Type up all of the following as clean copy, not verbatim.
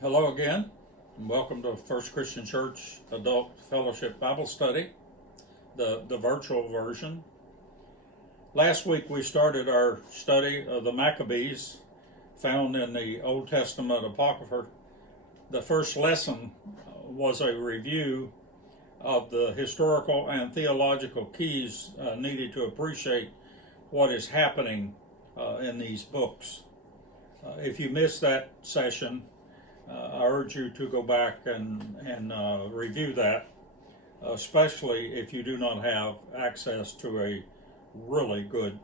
Hello again, and welcome to First Christian Church Adult Fellowship Bible Study, the virtual version. Last week we started our study of the Maccabees, found in the Old Testament Apocrypha. The first lesson was a review of the historical and theological keys needed to appreciate what is happening in these books. If you missed that session, I urge you to go back and review that, especially if you do not have access to a really good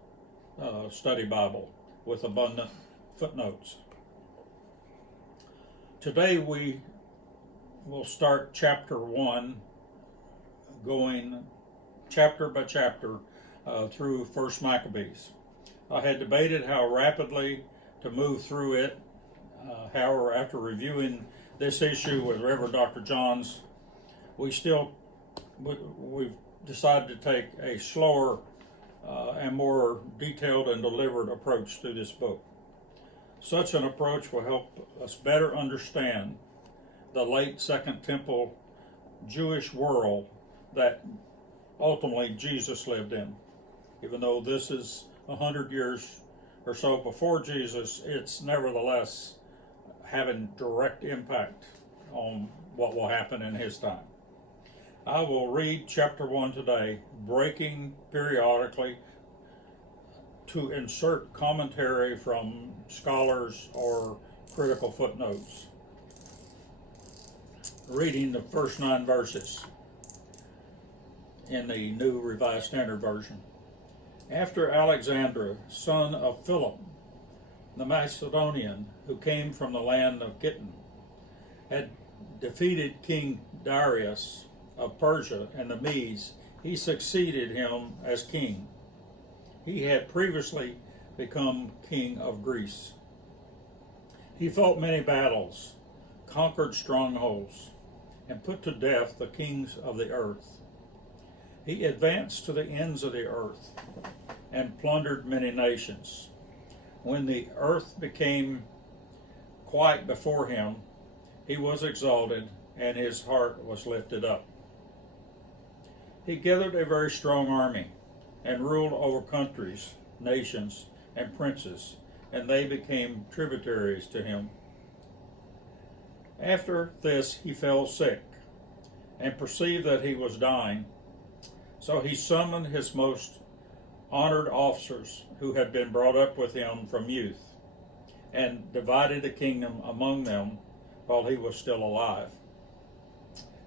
study Bible with abundant footnotes. Today we will start chapter 1, going chapter by chapter through First Maccabees. I had debated how rapidly to move through it. However, after reviewing this issue with Reverend Dr. Johns, we've decided to take a slower and more detailed and delivered approach to this book. Such an approach will help us better understand the late Second Temple Jewish world that ultimately Jesus lived in. Even though this is 100 years or so before Jesus, it's nevertheless having direct impact on what will happen in his time. I will read chapter 1 today, breaking periodically to insert commentary from scholars or critical footnotes. Reading the first 9 verses in the New Revised Standard Version. After Alexander, son of Philip, the Macedonian, who came from the land of Kittim, had defeated King Darius of Persia and the Medes, he succeeded him as king. He had previously become king of Greece. He fought many battles, conquered strongholds, and put to death the kings of the earth. He advanced to the ends of the earth and plundered many nations. When the earth became quiet before him, he was exalted, and his heart was lifted up. He gathered a very strong army and ruled over countries, nations, and princes, and they became tributaries to him. After this he fell sick and perceived that he was dying. So he summoned his most honored officers who had been brought up with him from youth, and divided the kingdom among them while he was still alive.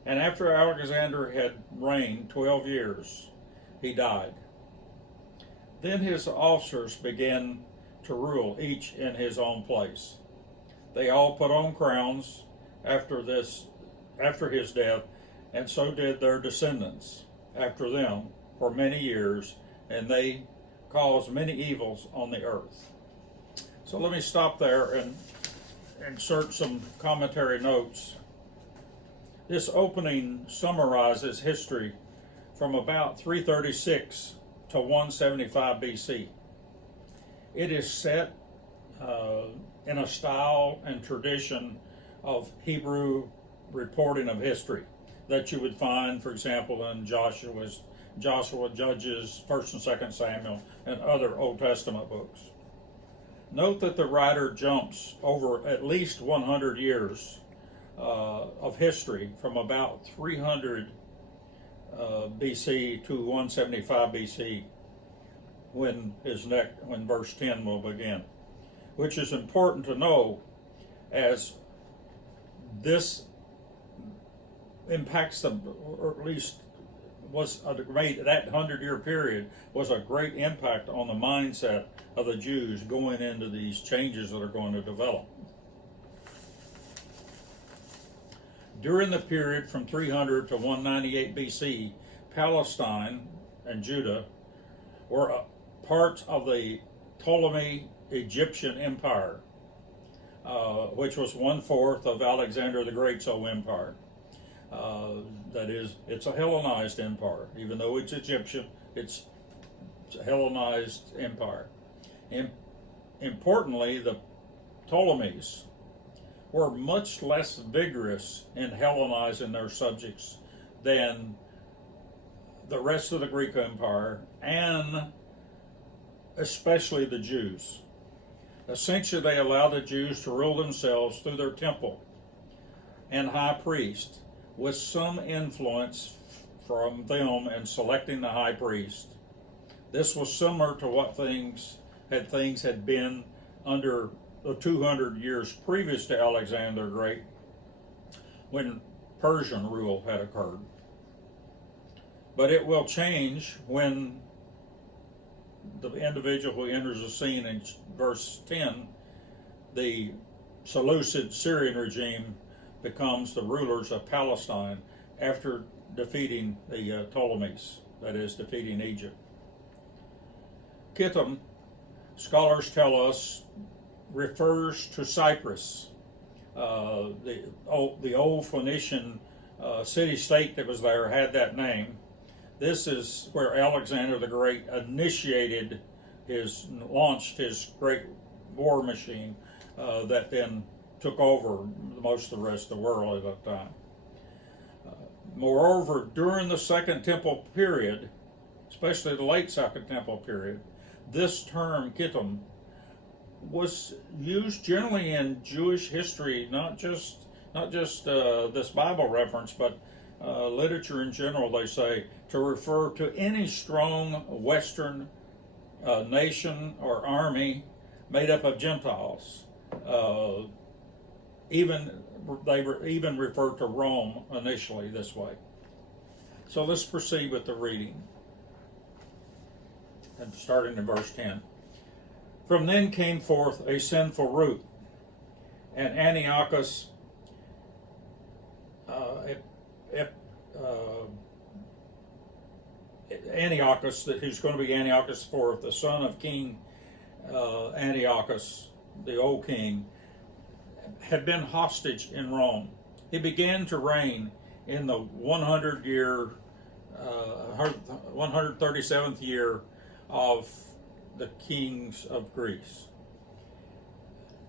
And after Alexander had reigned 12 years, he died. Then his officers began to rule, each in his own place. They all put on crowns after his death, and so did their descendants after them for many years, and they caused many evils on the earth. So let me stop there and insert some commentary notes. This opening summarizes history from about 336 to 175 BC. It is set in a style and tradition of Hebrew reporting of history that you would find, for example, in Joshua, Judges, 1st and 2nd Samuel, and other Old Testament books. Note that the writer jumps over at least 100 years of history from about 300 BC to 175 BC when verse 10 will begin, which is important to know, as this impacts them, or at least that 100-year period was a great impact on the mindset of the Jews going into these changes that are going to develop. During the period from 300 to 198 BC, Palestine and Judah were parts of the Ptolemy Egyptian Empire, which was 1/4 of Alexander the Great's whole empire. That is, it's a Hellenized empire. Even though it's Egyptian, it's a Hellenized empire. Importantly, the Ptolemies were much less vigorous in Hellenizing their subjects than the rest of the Greek Empire, and especially the Jews. Essentially, they allowed the Jews to rule themselves through their temple and high priest, with some influence from them in selecting the high priest. This was similar to what things had been under the 200 years previous to Alexander the Great, when Persian rule had occurred. But it will change when the individual who enters the scene in verse 10, the Seleucid Syrian regime, becomes the rulers of Palestine after defeating the Ptolemies, that is, defeating Egypt. Kittim, scholars tell us, refers to Cyprus, the old Phoenician city-state that was there had that name. This is where Alexander the Great launched his great war machine that then took over most of the rest of the world at that time. Moreover, during the Second Temple period, especially the late Second Temple period, this term Kittim was used generally in Jewish history, not just this Bible reference, but literature in general, they say, to refer to any strong Western nation or army made up of Gentiles. They were even referred to Rome initially this way. So let's proceed with the reading. And starting in verse 10. From then came forth a sinful root, and Antiochus who's going to be Antiochus IV, the son of King Antiochus, the old king, had been hostage in Rome. He began to reign in the 137th year of the kings of Greece.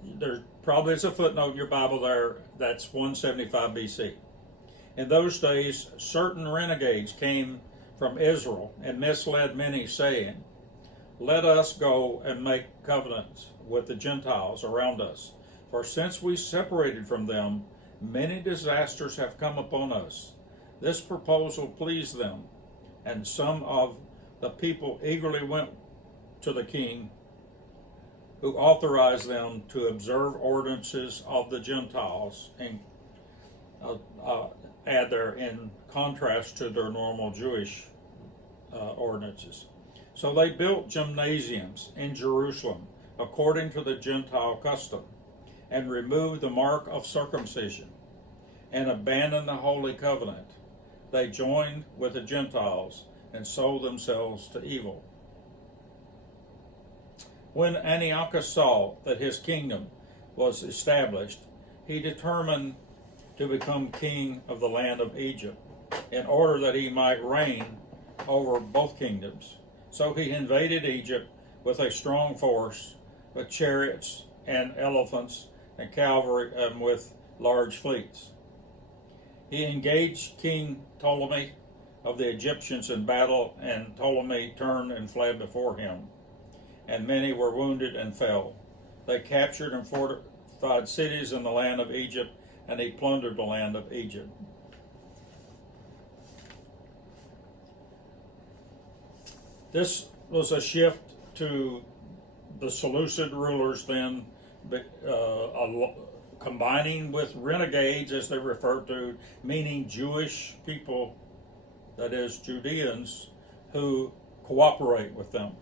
There probably is a footnote in your Bible there. That's 175 BC. In those days, certain renegades came from Israel and misled many, saying, "Let us go and make covenants with the Gentiles around us. For since we separated from them, many disasters have come upon us." This proposal pleased them, and some of the people eagerly went to the king, who authorized them to observe ordinances of the Gentiles, and add there in contrast to their normal Jewish ordinances. So they built gymnasiums in Jerusalem according to the Gentile custom, and removed the mark of circumcision, and abandoned the holy covenant. They joined with the Gentiles and sold themselves to evil. When Antiochus saw that his kingdom was established, he determined to become king of the land of Egypt, in order that he might reign over both kingdoms. So he invaded Egypt with a strong force, with chariots and elephants and cavalry, and with large fleets. He engaged King Ptolemy of the Egyptians in battle, and Ptolemy turned and fled before him, and many were wounded and fell. They captured and fortified cities in the land of Egypt, and he plundered the land of Egypt. This was a shift to the Seleucid rulers then, combining with renegades, as they refer to, meaning Jewish people, that is, Judeans, who cooperate with them.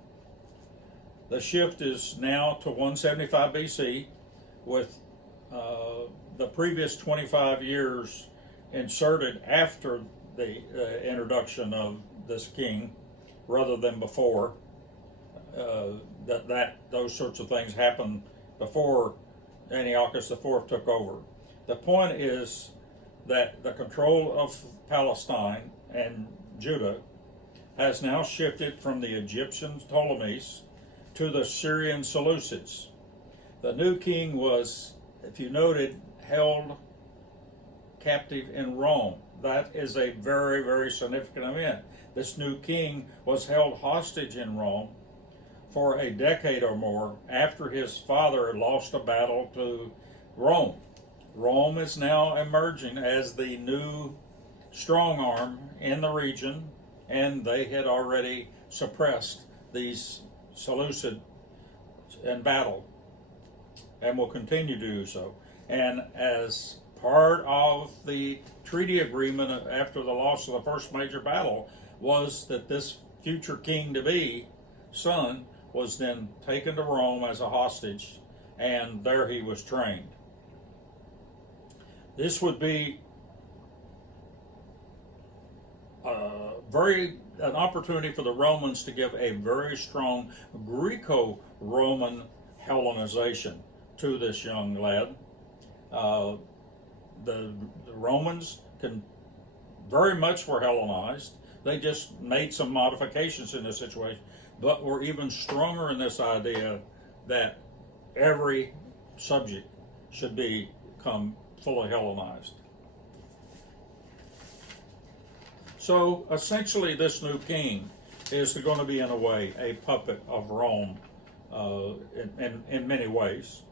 The shift is now to 175 BC, with the previous 25 years inserted after the introduction of this king, rather than before. Those sorts of things happened before Antiochus IV took over. The point is that the control of Palestine and Judah has now shifted from the Egyptian Ptolemies to the Syrian Seleucids. The new king was, if you noted, held captive in Rome. That is a very, very significant event. This new king was held hostage in Rome for a decade or more after his father lost a battle to Rome. Rome is now emerging as the new strong arm in the region, and they had already suppressed these Seleucids in battle and will continue to do so. And as part of the treaty agreement after the loss of the first major battle was that this future king-to-be son was then taken to Rome as a hostage, and there he was trained. This would be an opportunity for the Romans to give a very strong Greco-Roman Hellenization to this young lad. The Romans very much were Hellenized. They just made some modifications in this situation, but were even stronger in this idea that every subject should become fully Hellenized. So essentially this new king is going to be, in a way, a puppet of Rome in many ways.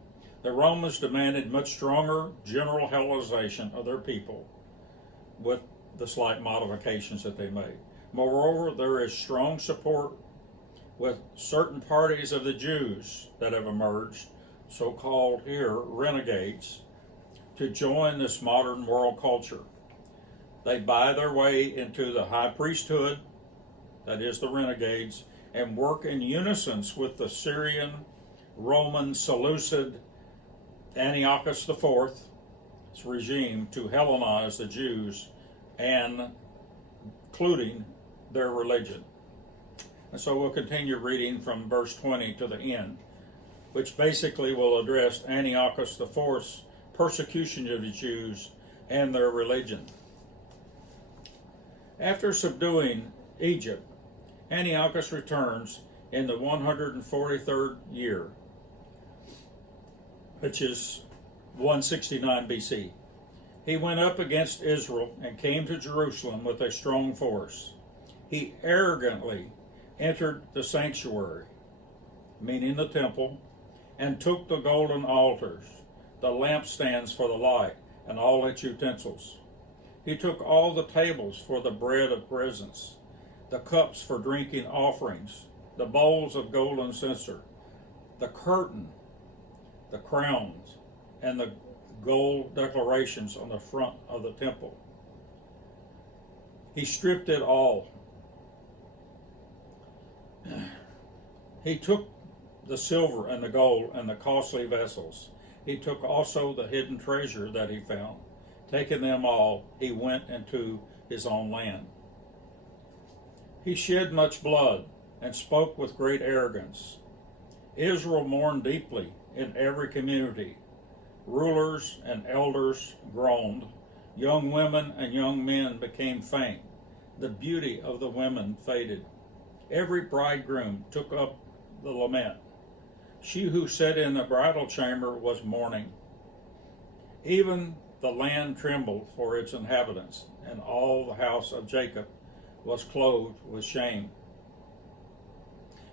The Romans demanded much stronger general Hellenization of their people with the slight modifications that they made. Moreover, there is strong support with certain parties of the Jews that have emerged, so-called here renegades, to join this modern world culture. They buy their way into the high priesthood, that is the renegades, and work in unison with the Syrian, Roman, Seleucid, Antiochus IV's regime to Hellenize the Jews, and including their religion. And so we'll continue reading from verse 20 to the end, which basically will address Antiochus IV's persecution of the Jews and their religion. After subduing Egypt, Antiochus returns in the 143rd year, which is 169 BC. He went up against Israel and came to Jerusalem with a strong force. He arrogantly entered the sanctuary, meaning the temple, and took the golden altars, the lampstands for the light, and all its utensils. He took all the tables for the bread of presence, the cups for drinking offerings, the bowls of golden censer, the curtain, the crowns, and the gold decorations on the front of the temple. He stripped it all. He took the silver and the gold and the costly vessels. He took also the hidden treasure that he found. Taking them all, he went into his own land. He shed much blood and spoke with great arrogance. Israel mourned deeply in every community. Rulers and elders groaned. Young women and young men became faint. The beauty of the women faded. Every bridegroom took up the lament. She who sat in the bridal chamber was mourning. Even the land trembled for its inhabitants, and all the house of Jacob was clothed with shame.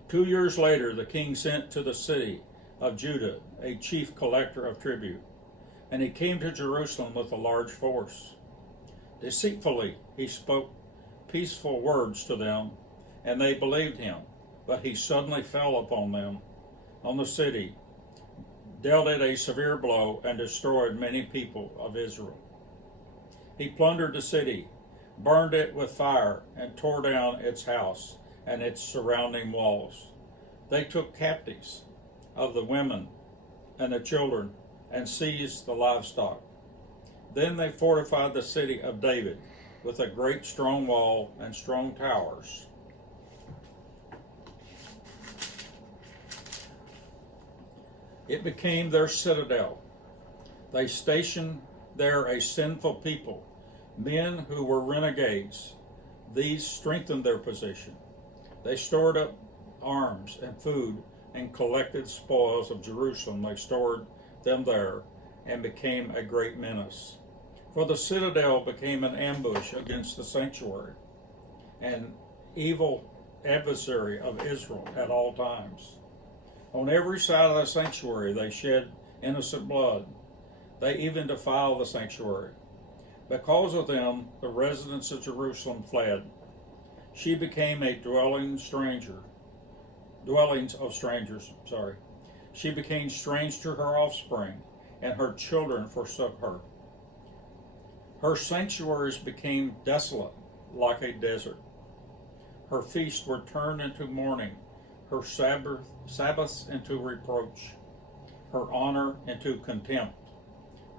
2 years later, the king sent to the city of Judah a chief collector of tribute, and he came to Jerusalem with a large force. Deceitfully, he spoke peaceful words to them, and they believed him. But he suddenly fell upon them, on the city, dealt it a severe blow, and destroyed many people of Israel. He plundered the city, burned it with fire, and tore down its house and its surrounding walls. They took captives of the women and the children and seized the livestock. Then they fortified the city of David with a great strong wall and strong towers. It became their citadel. They stationed there a sinful people, men who were renegades. These strengthened their position. They stored up arms and food and collected spoils of Jerusalem. They stored them there and became a great menace. For the citadel became an ambush against the sanctuary, an evil adversary of Israel at all times. On every side of the sanctuary they shed innocent blood. They even defiled the sanctuary. Because of them, the residents of Jerusalem fled. She became a dwellings of strangers. She became strange to her offspring, and her children forsook her. Her sanctuaries became desolate, like a desert. Her feasts were turned into mourning, her Sabbaths into reproach, her honor into contempt.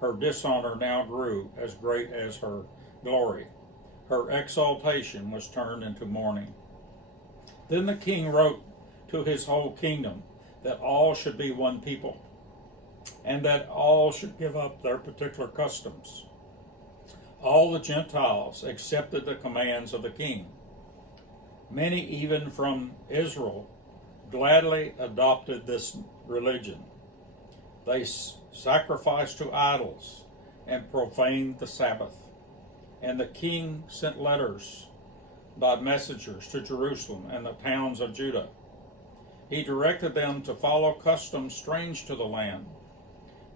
Her dishonor now grew as great as her glory. Her exaltation was turned into mourning. Then the king wrote to his whole kingdom that all should be one people, and that all should give up their particular customs. All the Gentiles accepted the commands of the king. Many, even from Israel, gladly adopted this religion. They sacrificed to idols and profaned the Sabbath. And the king sent letters by messengers to Jerusalem and the towns of Judah. He directed them to follow customs strange to the land,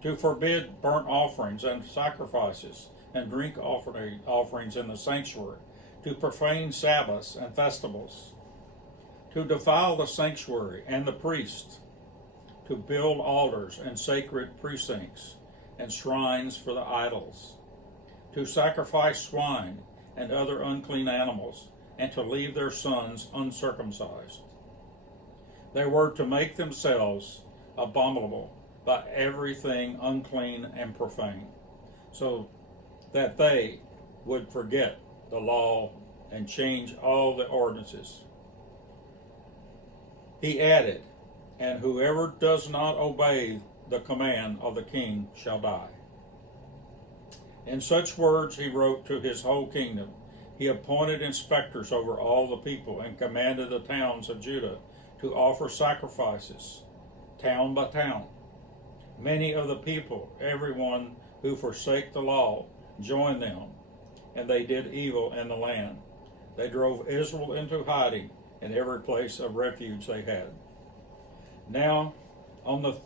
to forbid burnt offerings and sacrifices and drink offerings in the sanctuary, to profane Sabbaths and festivals, to defile the sanctuary and the priest, to build altars and sacred precincts and shrines for the idols, to sacrifice swine and other unclean animals, and to leave their sons uncircumcised. They were to make themselves abominable by everything unclean and profane, so that they would forget the law and change all the ordinances. He added, and whoever does not obey the command of the king shall die. In such words he wrote to his whole kingdom. He appointed inspectors over all the people and commanded the towns of Judah to offer sacrifices, town by town. Many of the people, everyone who forsake the law, joined them, and they did evil in the land. They drove Israel into hiding in every place of refuge they had. Now, on the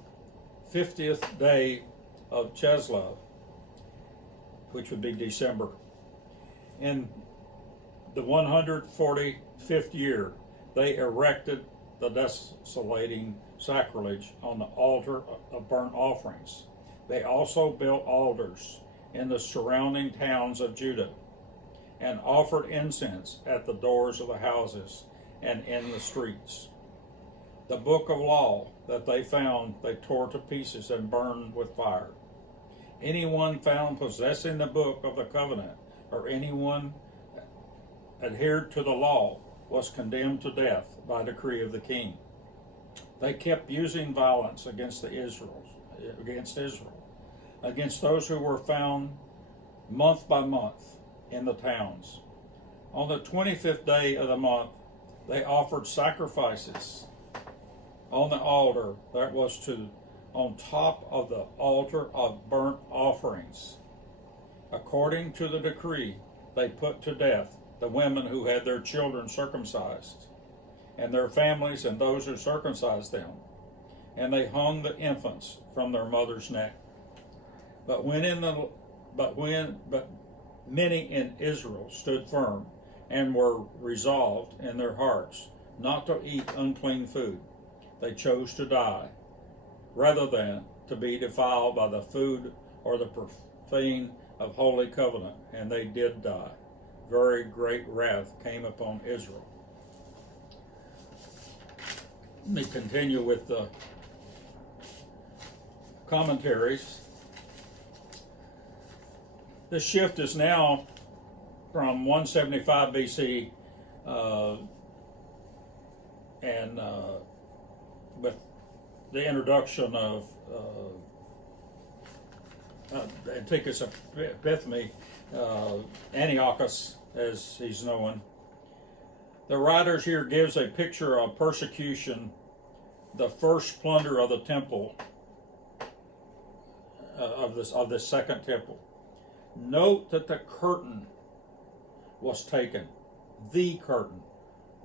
50th day of Chislev, which would be December, in the 145th year, they erected the desolating sacrilege on the altar of burnt offerings. They also built altars in the surrounding towns of Judah and offered incense at the doors of the houses and in the streets. The book of law that they found they tore to pieces and burned with fire. Anyone found possessing the book of the covenant, or anyone adhered to the law, was condemned to death by decree of the king. They kept using violence against Israel, against those who were found month by month in the towns. On the 25th day of the month, they offered sacrifices on the altar that was on top of the altar of burnt offerings. According to the decree, they put to death the women who had their children circumcised, and their families and those who circumcised them, and they hung the infants from their mother's neck. But many in Israel stood firm and were resolved in their hearts not to eat unclean food. They chose to die rather than to be defiled by the food or the profane of holy covenant, and they did die. Very great wrath came upon Israel. Let me continue with the commentaries. The shift is now from 175 BC and with the introduction of Antiochus Epiphanes, Antiochus as he's known. The writers here gives a picture of persecution, the first plunder of the temple, of this second temple. Note that the curtain was taken. The curtain.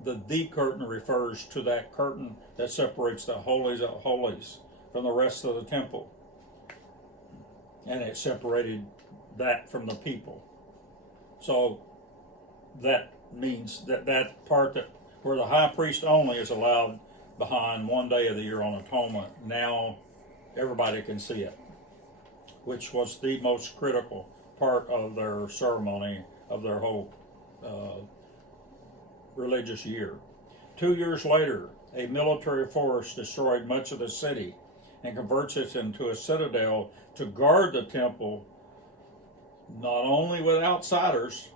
The curtain refers to that curtain that separates the holies of holies from the rest of the temple. And it separated that from the people. So that means that part that where the high priest only is allowed behind one day of the year on atonement, now everybody can see it, which was the most critical part of their ceremony of their whole religious year. 2 years later, a military force destroyed much of the city and converts it into a citadel to guard the temple, not only with outsiders,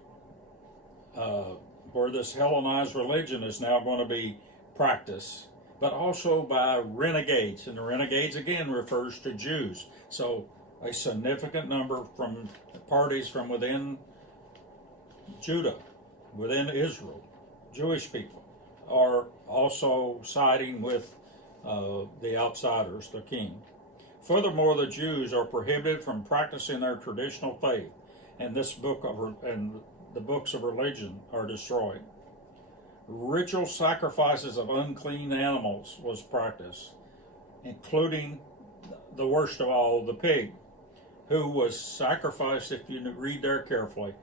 where this Hellenized religion is now going to be practiced, but also by renegades. And the renegades again refers to Jews. So a significant number from parties from within Judah, within Israel, Jewish people, are also siding with the outsiders, the king. Furthermore, the Jews are prohibited from practicing their traditional faith, and the books of religion are destroyed. Ritual sacrifices of unclean animals was practiced, including the worst of all, the pig, who was sacrificed, if you read there carefully,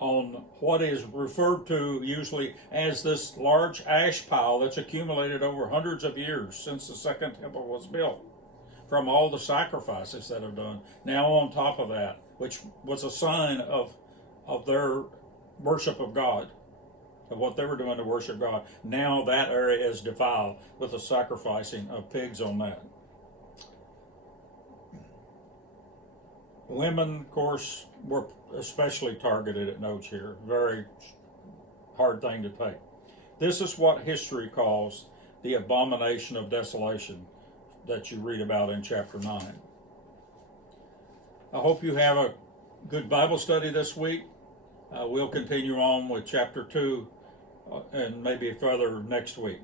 on what is referred to usually as this large ash pile that's accumulated over hundreds of years since the second temple was built, from all the sacrifices that are done. Now on top of that, which was a sign of their worship of God, of what they were doing to worship God. Now that area is defiled with the sacrificing of pigs on that. Women, of course, were especially targeted, it notes here. Very hard thing to take. This is what history calls the abomination of desolation that you read about in chapter 9. I hope you have a good Bible study this week. We'll continue on with chapter 2 and maybe further next week.